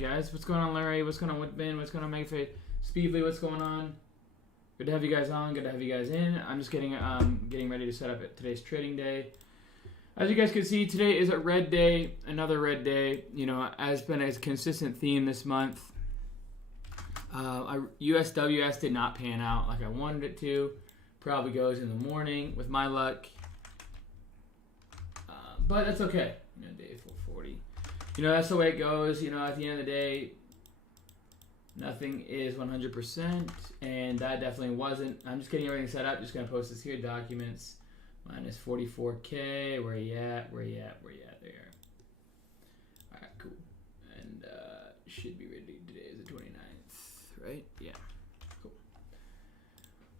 guys? What's going on, Larry? What's going on, Whitman? What's going on, Megaface? Speedly, what's going on? Good to have you guys on. Good to have you guys in. I'm just getting ready to set up today's trading day. As you guys can see, today is a red day, another red day. You know, has been a consistent theme this month. USWS did not pan out like I wanted it to. Probably goes in the morning with my luck. But that's okay. You know, day 440. You know, that's the way it goes. You know, at the end of the day, nothing is 100%, and that definitely wasn't. I'm just getting everything set up. Just going to post this here. Documents, minus 44K. Where you at? Where you at? Where you at? There. All right, cool. And should be ready. Today is the 29th, right? Yeah. Cool.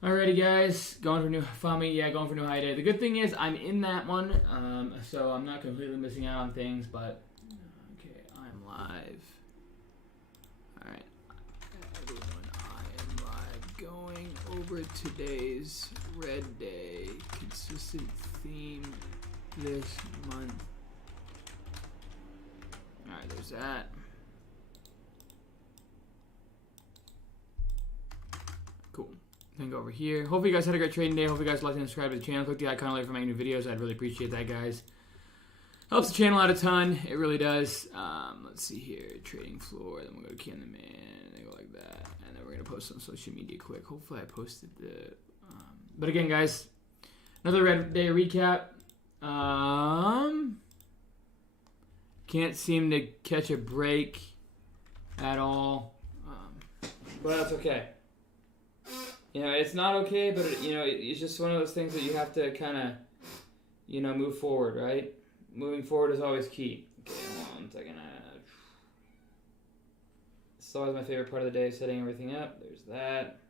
Alrighty, guys. Going for new FAMI. Yeah, going for new high day. The good thing is I'm in that one, so I'm not completely missing out on things, but okay, I'm live. Alright. Everyone, I am live. Going over today's red day. Consistent theme this month. Alright, there's that. Cool. Then go over here. Hopefully you guys had a great trading day. Hopefully you guys liked and subscribed to the channel. Click the icon later for making new videos. I'd really appreciate that, guys. Helps the channel out a ton. It really does. Let's see here. Trading floor. Then we'll go to Key on the Man. And then go like that. And then we're going to post on social media quick. Hopefully I posted the... but again, guys, another red day recap. Can't seem to catch a break at all. But that's okay. You know, it's not okay, but you know, it's just one of those things that you have to kind of, you know, move forward, right? Moving forward is always key. Okay, hold on 1 second. It's always my favorite part of the day, setting everything up. There's that.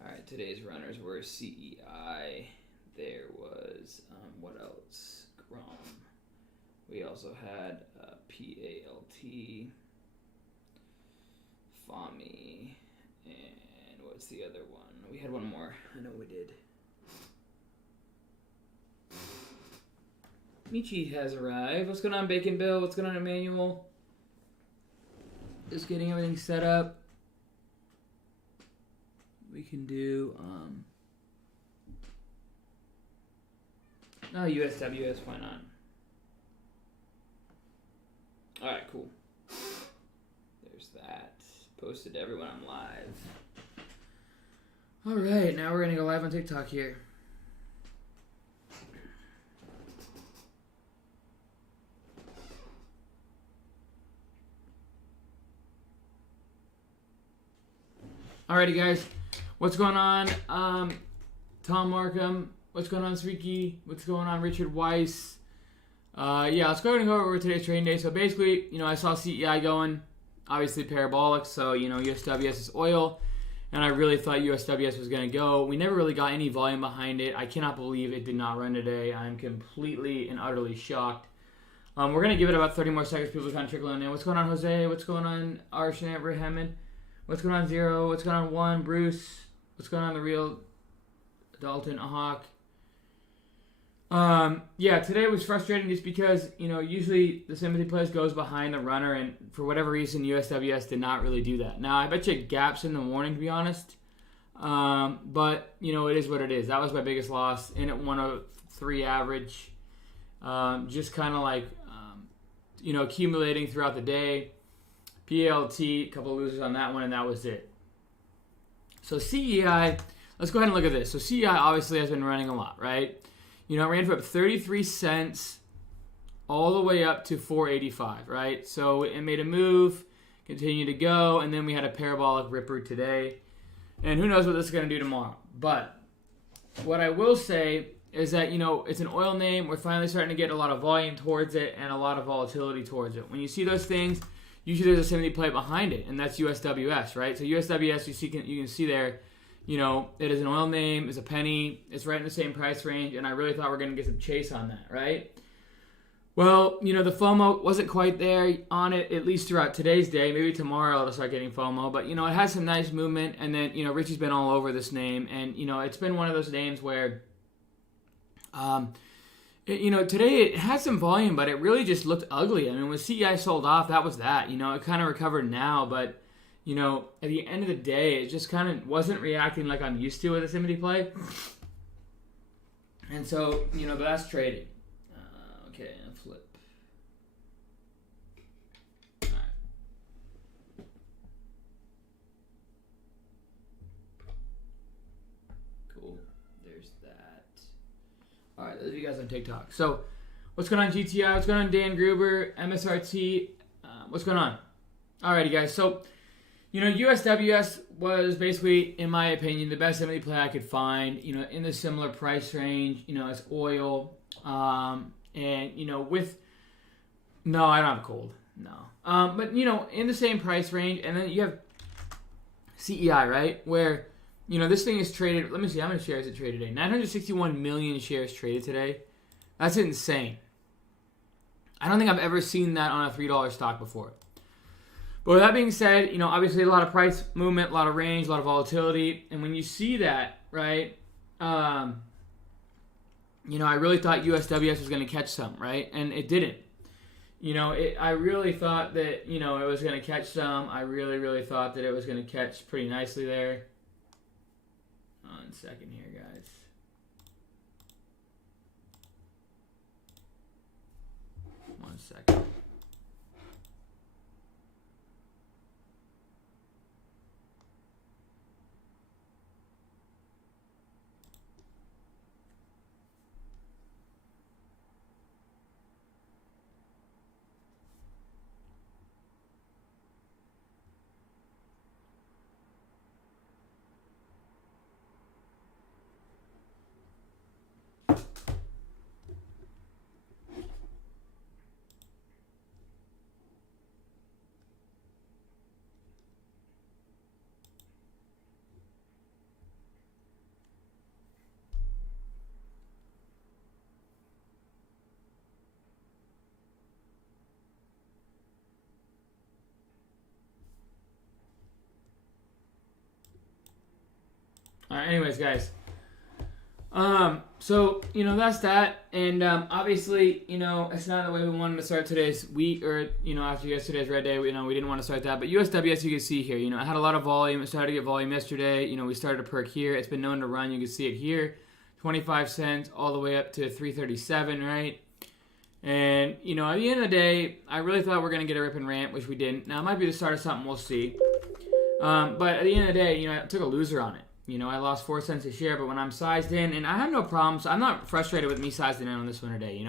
All right, today's runners were CEI. There was, what else? Grom. We also had PALT, FAMI, and what's the other one? We had one more. I know we did. Michi has arrived. What's going on, Bacon Bill? What's going on, Emmanuel? Just getting everything set up. We can do, USWS, why not? Alright, cool. There's that. Posted to everyone on live. Alright, now we're going to go live on TikTok here. Alrighty, guys. What's going on? Tom Markham. What's going on, Sriki? What's going on, Richard Weiss? Yeah, let's go ahead and go over today's trading day. So basically, you know, I saw CEI going, obviously parabolic. So, you know, USWS is oil, and I really thought USWS was going to go. We never really got any volume behind it. I cannot believe it did not run today. I'm completely and utterly shocked. We're going to give it about 30 more seconds. People are kind of trickling in. What's going on, Jose? What's going on, Arshan Abrahaman? What's going on, Zero? What's going on, One? Bruce? What's going on, The Real? Dalton, Ahawk? Yeah, today was frustrating just because, you know, usually the sympathy place goes behind the runner, and for whatever reason, USWS did not really do that. Now, I bet you gaps in the morning, to be honest. But, you know, it is what it is. That was my biggest loss in at 103 average. Just kind of like, you know, accumulating throughout the day. PALT, a couple of losers on that one, and that was it. So CEI, let's go ahead and look at this. So CEI obviously has been running a lot, right? You know, it ran for up 33 cents all the way up to 485, right? So it made a move, continued to go, and then we had a parabolic ripper today. And who knows what this is going to do tomorrow. But what I will say is that, you know, it's an oil name. We're finally starting to get a lot of volume towards it and a lot of volatility towards it. When you see those things, usually there's a sympathy play behind it, and that's USWS, right? So USWS, you can see there, you know, it is an oil name, it's a penny, it's right in the same price range, and I really thought we were going to get some chase on that, right? Well, you know, the FOMO wasn't quite there on it, at least throughout today's day. Maybe tomorrow it'll start getting FOMO, but, you know, it has some nice movement, and then, you know, Richie's been all over this name, and, you know, it's been one of those names where, Today it had some volume, but it really just looked ugly. I mean, when CEI sold off, that was that. It kind of recovered now, but, at the end of the day, it just kind of wasn't reacting like I'm used to with a Symmetry play. And so, that's trading. Okay, and flip. All right. Cool. There's that. All right, those of you guys on TikTok. So, what's going on, GTI? What's going on, Dan Gruber? MSRT? What's going on? Alrighty, guys. So, USWS was basically, in my opinion, the best Symmetry play I could find, in the similar price range, as oil. And, with... No, I don't have cold. No. But, in the same price range. And then you have CEI, right? Where... this thing is traded. Let me see how many shares it traded today. 961 million shares traded today. That's insane. I don't think I've ever seen that on a $3 stock before. But with that being said, obviously a lot of price movement, a lot of range, a lot of volatility. And when you see that, right, I really thought USWS was going to catch some, right? And it didn't. I really thought that, it was going to catch some. I really, really thought that it was going to catch pretty nicely there. 1 second here, guys. One second. All right, anyways, guys. So, that's that. And, obviously, it's not the way we wanted to start today's week or, after yesterday's red day, we didn't want to start that. But USWS, you can see here, it had a lot of volume. It started to get volume yesterday. We started to perk here. It's been known to run. You can see it here. 25 cents all the way up to 337, right? And, at the end of the day, I really thought we were going to get a rip and rant, which we didn't. Now, it might be the start of something. We'll see. But at the end of the day, I took a loser on it. I lost 4 cents a share, but when I'm sized in, and I have no problems, I'm not frustrated with me sized in on this one today,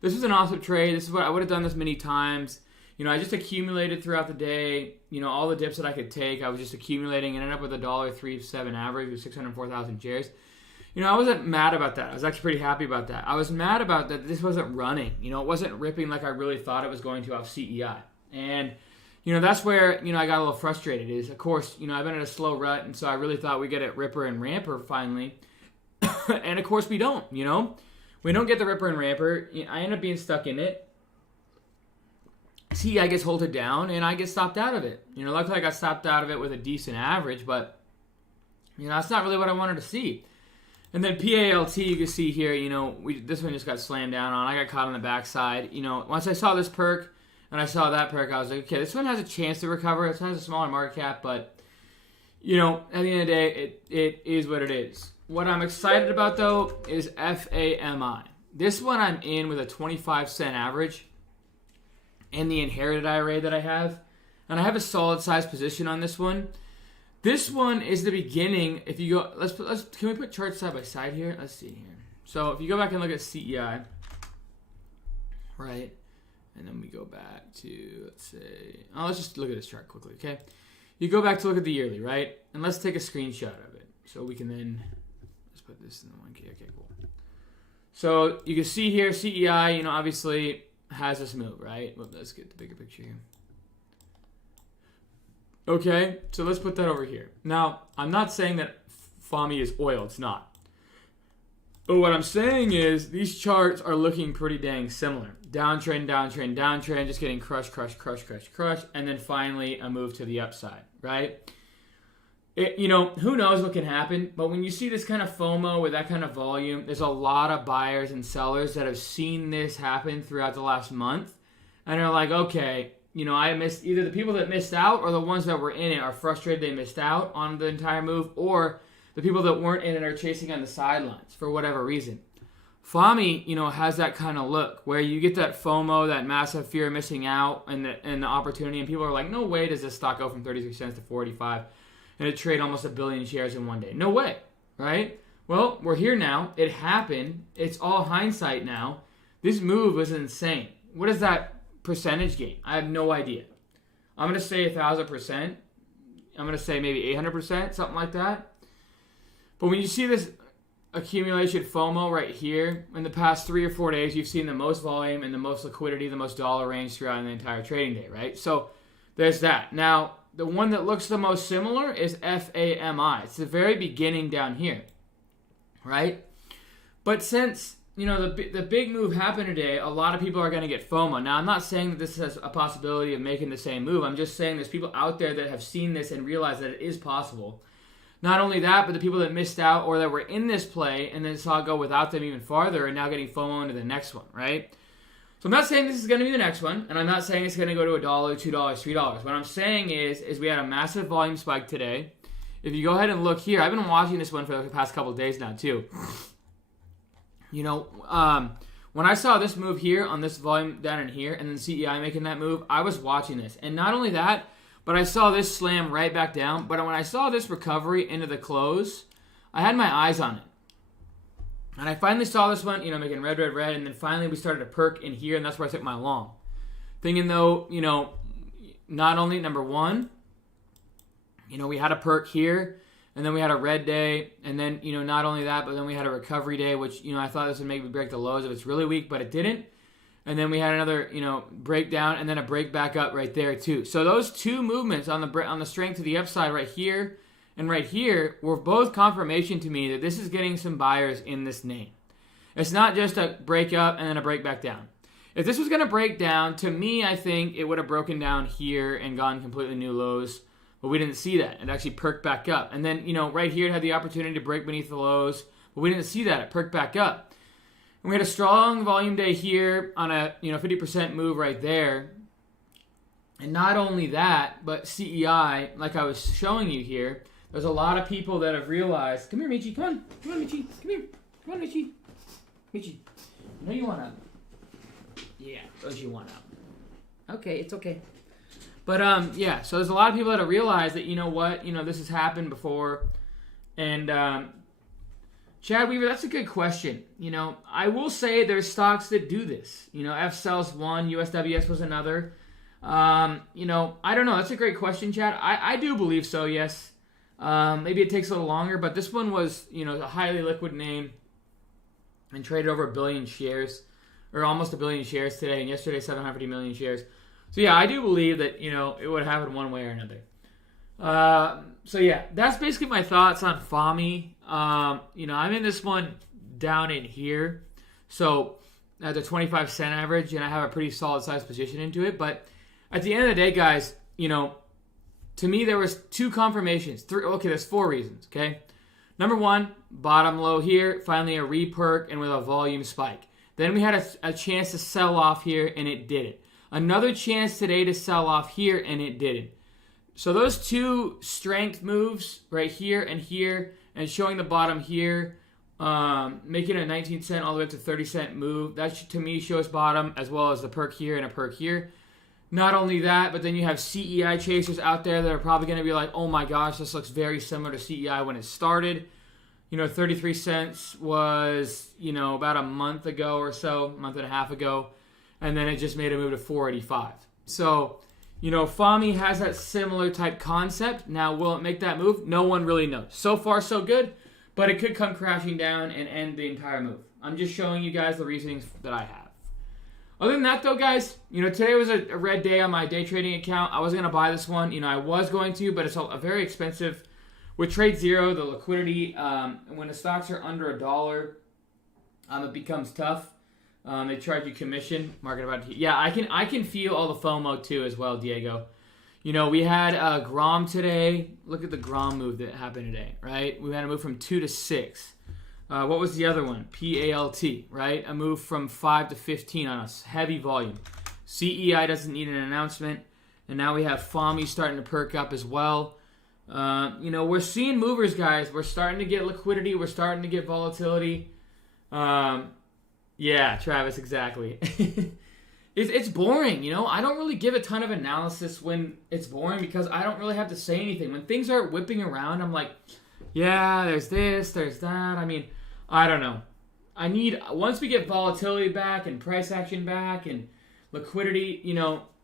This is an awesome trade. This is what I would have done this many times. I just accumulated throughout the day, all the dips that I could take. I was just accumulating and ended up with a $1.37 average with 604,000 shares. I wasn't mad about that. I was actually pretty happy about that. I was mad about that this wasn't running. It wasn't ripping like I really thought it was going to off CEI. And... that's where, I got a little frustrated is, of course, I've been in a slow rut, and so I really thought we'd get a ripper and ramper finally. And, of course, we don't, We don't get the ripper and ramper. I end up being stuck in it. I gets halted down, and I get stopped out of it. Luckily I got stopped out of it with a decent average, but, that's not really what I wanted to see. And then PALT, you can see here, this one just got slammed down on. I got caught on the backside. Once I saw this perk, and I saw that perk, I was like, okay, this one has a chance to recover. It has a smaller market cap, but, at the end of the day, it is what it is. What I'm excited about, though, is FAMI. This one I'm in with a 25-cent average and the inherited IRA that I have. And I have a solid size position on this one. This one is the beginning. If you go, can we put charts side by side here? Let's see here. So if you go back and look at CEI, right? And then we go back to, let's just look at this chart quickly, okay? You go back to look at the yearly, right? And let's take a screenshot of it. So we can then, let's put this in the 1K. Okay, cool. So you can see here, CEI, obviously has this move, right? Well, let's get the bigger picture here. Okay, so let's put that over here. Now, I'm not saying that FAMI is oil. It's not. But what I'm saying is these charts are looking pretty dang similar. Downtrend, downtrend, downtrend, just getting crushed, and then finally a move to the upside, right? Who knows what can happen, but when you see this kind of FOMO with that kind of volume, there's a lot of buyers and sellers that have seen this happen throughout the last month, and are like, okay, I missed, either the people that missed out or the ones that were in it are frustrated they missed out on the entire move, or the people that weren't in it are chasing on the sidelines for whatever reason. FAMI, has that kind of look where you get that FOMO, that massive fear of missing out and the opportunity, and people are like, no way does this stock go from 33 cents to 45 and it trade almost 1 billion shares in one day. No way, right? Well, we're here now. It happened. It's all hindsight now. This move was insane. What is that percentage gain? I have no idea. I'm going to say 1,000%. I'm going to say maybe 800%, something like that. But when you see this accumulation FOMO right here, in the past 3 or 4 days, you've seen the most volume and the most liquidity, the most dollar range throughout the entire trading day, right? So there's that. Now, the one that looks the most similar is FAMI. It's the very beginning down here, right? But since, the big move happened today, a lot of people are going to get FOMO. Now, I'm not saying that this has a possibility of making the same move. I'm just saying there's people out there that have seen this and realize that it is possible. Not only that, but the people that missed out or that were in this play and then saw it go without them even farther are now getting FOMO into the next one, right? So I'm not saying this is going to be the next one, and I'm not saying it's going to go to $1, $2, $3. What I'm saying is we had a massive volume spike today. If you go ahead and look here, I've been watching this one for the past couple of days now too. When I saw this move here on this volume down in here and then CEI making that move, I was watching this. And not only that, but I saw this slam right back down. But when I saw this recovery into the close, I had my eyes on it. And I finally saw this one, making red, red, red. And then finally we started to perk in here, and that's where I took my long. Thinking though, not only number one, we had a perk here. And then we had a red day. And then, not only that, but then we had a recovery day, which, I thought this would maybe break the lows if it's really weak, but it didn't. And then we had another, breakdown and then a break back up right there too. So those two movements on the strength to the upside right here and right here were both confirmation to me that this is getting some buyers in this name. It's not just a break up and then a break back down. If this was going to break down, to me, I think it would have broken down here and gone completely new lows. But we didn't see that. It actually perked back up. And then, right here it had the opportunity to break beneath the lows. But we didn't see that. It perked back up. And we had a strong volume day here on a 50% move right there. And not only that, but CEI, like I was showing you here, there's a lot of people that have realized, come here, Michi, come on, Michi, come here, come on, Michi, I know you want out. Yeah, those you want out. Okay, it's okay. But, so there's a lot of people that have realized that, this has happened before. And, Chad Weaver, that's a good question. I will say there's stocks that do this. F-Cells one, USWS was another. I don't know. That's a great question, Chad. I do believe so, yes. Maybe it takes a little longer, but this one was, a highly liquid name and traded over 1 billion shares, or almost 1 billion shares today, and yesterday 750 million shares. So, yeah, I do believe that, it would happen one way or another. That's basically my thoughts on FAMI. I'm in this one down in here. So, at the 25 cent average, and I have a pretty solid size position into it. But at the end of the day, guys, to me, there was two confirmations. There's 4 reasons, okay? Number one, bottom low here, finally a re-perk, and with a volume spike. Then we had a chance to sell off here, and it didn't. Another chance today to sell off here, and it didn't. So those two strength moves right here, and showing the bottom here, making a 19 cent all the way up to 30 cent move, that to me shows bottom, as well as the perk here and a perk here. Not only that, but then you have CEI chasers out there that are probably going to be like, oh my gosh, this looks very similar to CEI when it started. 33 cents was, about a month ago or so, a month and a half ago. And then it just made a move to 485. So, FAMI has that similar type concept. Now, will it make that move? No one really knows. So far, so good. But it could come crashing down and end the entire move. I'm just showing you guys the reasonings that I have. Other than that, though, guys, today was a red day on my day trading account. I wasn't going to buy this one. I was going to, but it's a very expensive. With Trade Zero, the liquidity, when the stocks are under $1, it becomes tough. They charge you commission. Market about. Yeah, I can feel all the FOMO too as well, Diego. We had Grom today. Look at the Grom move that happened today, right? We had a move from 2 to 6. What was the other one? PALT, right? A move from 5 to 15 on us. Heavy volume. CEI doesn't need an announcement. And now we have FAMI starting to perk up as well. We're seeing movers, guys. We're starting to get liquidity. We're starting to get volatility. Yeah, Travis, exactly. It's boring, I don't really give a ton of analysis when it's boring because I don't really have to say anything. When things are whipping around, I'm like, yeah, there's this, there's that. I mean, I don't know. Once we get volatility back and price action back and liquidity,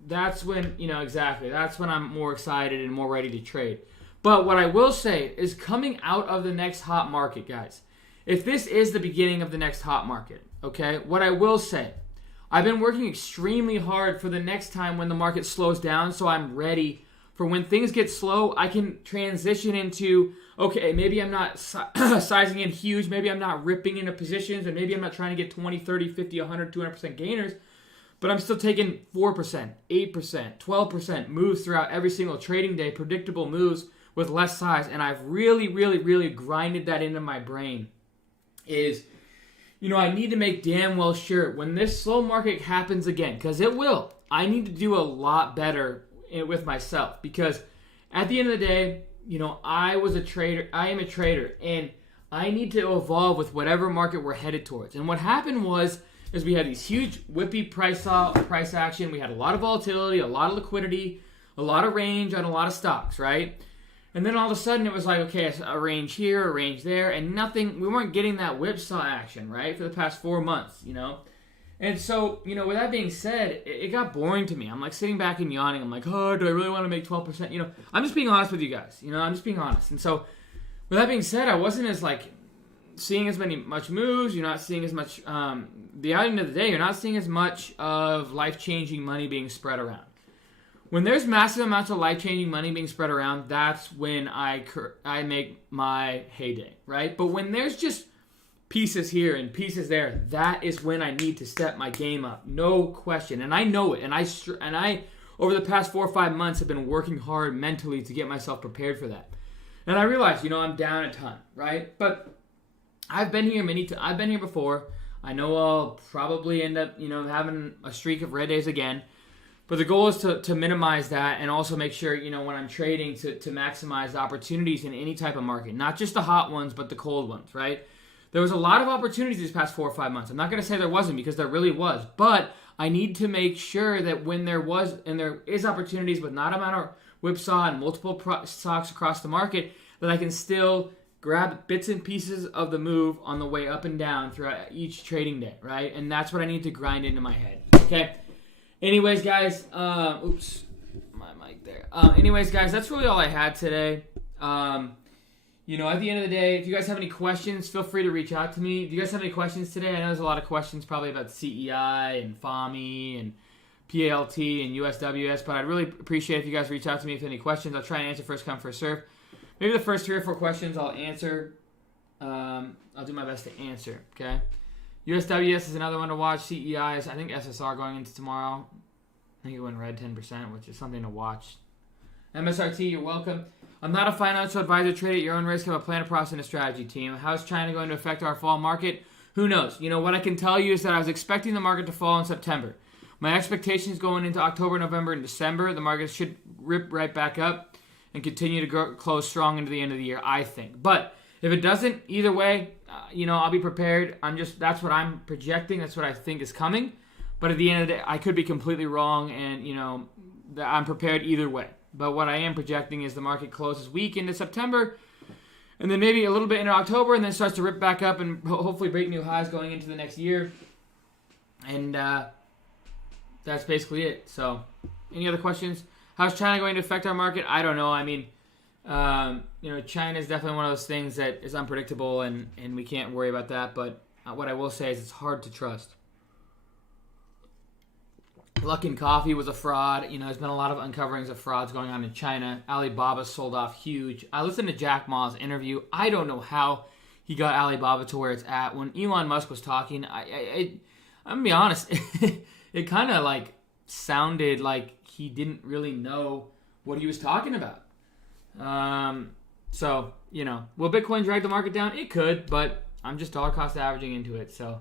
that's when, exactly. That's when I'm more excited and more ready to trade. But what I will say is coming out of the next hot market, guys, if this is the beginning of the next hot market, okay, what I will say, I've been working extremely hard for the next time when the market slows down, so I'm ready for when things get slow, I can transition into, okay, maybe I'm not sizing in huge, maybe I'm not ripping into positions, and maybe I'm not trying to get 20, 30, 50, 100, 200% gainers, but I'm still taking 4%, 8%, 12% moves throughout every single trading day, predictable moves with less size, and I've really, really, really grinded that into my brain is, I need to make damn well sure when this slow market happens again, because it will, I need to do a lot better with myself, because at the end of the day, I am a trader, and I need to evolve with whatever market we're headed towards. And what happened is we had these huge whippy price action, we had a lot of volatility, a lot of liquidity, a lot of range on a lot of stocks, right? And then all of a sudden it was like, okay, a range here, a range there, and nothing, we weren't getting that whipsaw action, right, for the past 4 months, And so, with that being said, it got boring to me. I'm like sitting back and yawning. I'm like, oh, do I really want to make 12%? I'm just being honest with you guys. I'm just being honest. And so, with that being said, I wasn't as seeing as much moves. You're not seeing as much, the end of the day, you're not seeing as much of life-changing money being spread around. When there's massive amounts of life-changing money being spread around, that's when I make my heyday, right? But when there's just pieces here and pieces there, that is when I need to step my game up, no question. And I know it. And I over the past 4 or 5 months have been working hard mentally to get myself prepared for that. And I realize, I'm down a ton, right? But I've been here I've been here before. I know I'll probably end up, having a streak of red days again. But the goal is to minimize that and also make sure, when I'm trading to maximize the opportunities in any type of market. Not just the hot ones, but the cold ones, right? There was a lot of opportunities these past 4 or 5 months. I'm not going to say there wasn't, because there really was. But I need to make sure that when there was, and there is opportunities with not amount of whipsaw and multiple stocks across the market, that I can still grab bits and pieces of the move on the way up and down throughout each trading day, right? And that's what I need to grind into my head, okay? Anyways, guys, oops, my mic there. Anyways, guys, that's really all I had today. At the end of the day, if you guys have any questions, feel free to reach out to me. Do you guys have any questions today? I know there's a lot of questions probably about CEI and FAMI and PALT and USWS, but I'd really appreciate if you guys reach out to me if you have any questions. I'll try and answer first come, first serve. Maybe the first 3 or 4 questions I'll answer. I'll do my best to answer, okay? USWS is another one to watch. CEI is, I think, SSR going into tomorrow. I think it went red 10%, which is something to watch. MSRT, you're welcome. I'm not a financial advisor. Trade at your own risk. Have a plan, a process, and a strategy, team. How is China going to affect our fall market? Who knows? What I can tell you is that I was expecting the market to fall in September. My expectations going into October, November, and December, the market should rip right back up and continue to close strong into the end of the year, I think. But if it doesn't, either way, I'll be prepared. That's what I'm projecting. That's what I think is coming. But at the end of the day, I could be completely wrong, and, I'm prepared either way. But what I am projecting is the market closes weak into September, and then maybe a little bit into October, and then starts to rip back up and hopefully break new highs going into the next year. And that's basically it. So, any other questions? How's China going to affect our market? I don't know. I mean, China is definitely one of those things that is unpredictable, and we can't worry about that. But what I will say is it's hard to trust. Luckin Coffee was a fraud. There's been a lot of uncoverings of frauds going on in China. Alibaba sold off huge. I listened to Jack Ma's interview. I don't know how he got Alibaba to where it's at. When Elon Musk was talking, I'm going to be honest, it kind of sounded like he didn't really know what he was talking about. So, you know, will Bitcoin drag the market down? It could, but I'm just dollar cost averaging into it. So,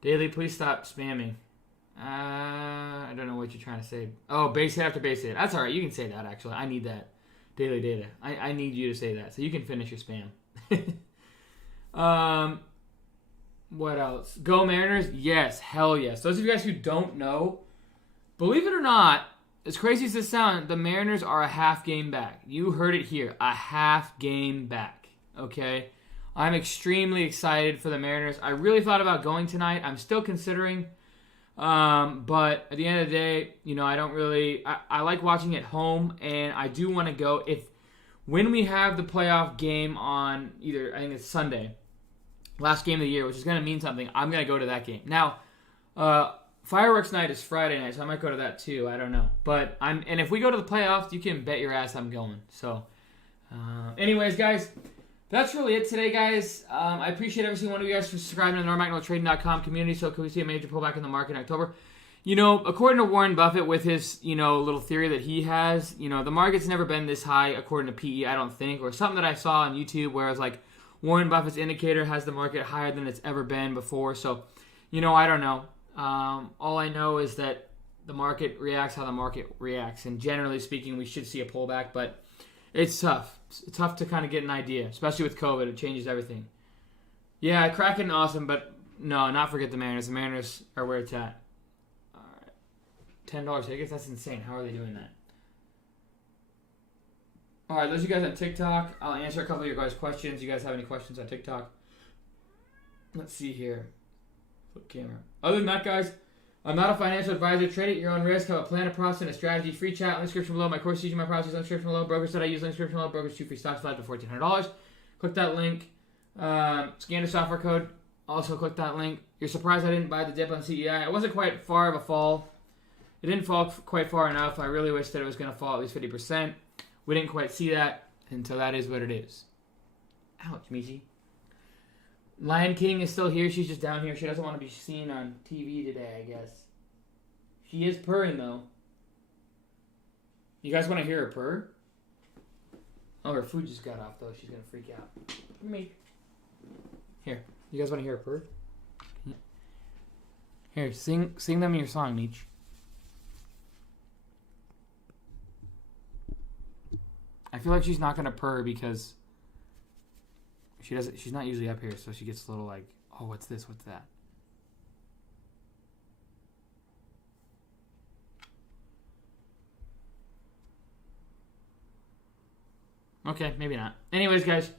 Daily, please stop spamming. I don't know what you're trying to say. Oh, base hit after base hit. That's all right. You can say that, actually. I need that. Daily data. I need you to say that. So you can finish your spam. What else? Go Mariners? Yes. Hell yes. Those of you guys who don't know, believe it or not, as crazy as this sounds, the Mariners are a half game back. You heard it here. A half game back. Okay? I'm extremely excited for the Mariners. I really thought about going tonight. I'm still considering. But at the end of the day, you know, I don't really... I like watching at home, and I do want to go. When we have the playoff game on either, I think it's Sunday, last game of the year, which is going to mean something, I'm going to go to that game. Now, fireworks night is Friday night, so I might go to that too. I don't know. And if we go to the playoffs, you can bet your ass I'm going. So, anyways, guys, that's really it today, guys. I appreciate every single one of you guys for subscribing to the NorMagnalTrading.com community. So, can we see a major pullback in the market in October? You know, according to Warren Buffett, with his, you know, little theory that he has, you know, the market's never been this high according to PE, I don't think, or something that I saw on YouTube where it's like Warren Buffett's indicator has the market higher than it's ever been before. So, you know, I don't know. All I know is that the market reacts how the market reacts, and generally speaking, we should see a pullback, but it's tough. It's tough to kind of get an idea, especially with COVID. It changes everything. Yeah, Kraken, awesome, but no, not forget the Mariners. The Mariners are where it's at. All right, $10 tickets? That's insane. How are they doing that? All right, those of you guys on TikTok, I'll answer a couple of your guys' questions. You guys have any questions on TikTok? Let's see here. Flip camera. Other than that, guys, I'm not a financial advisor. Trade at your own risk. Have a plan, a process, and a strategy. Free chat, link description below. My course teaching my process, link description below. Brokers that I use, link description below. Brokers 2 free stocks flat to $1,400. Click that link. Scan the software code. Also click that link. You're surprised I didn't buy the dip on CEI. It wasn't quite far of a fall. It didn't fall quite far enough. I really wish that it was going to fall at least 50%. We didn't quite see that, and so that is what it is. Ouch, Michi. Lion King is still here. She's just down here. She doesn't want to be seen on TV today, I guess. She is purring, though. You guys want to hear her purr? Oh, her food just got off, though. She's going to freak out. Me. Here. You guys want to hear her purr? Here, sing them your song, Meech. I feel like she's not going to purr because she's not usually up here, so she gets a little like, oh, what's this? What's that? Okay, maybe not. Anyways, guys,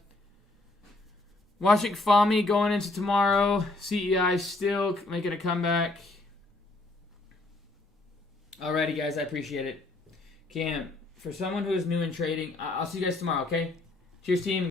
watching FAMI going into tomorrow. CEI still making a comeback. Alrighty, guys, I appreciate it. Cam, for someone who is new in trading, I'll see you guys tomorrow, okay? Cheers, team.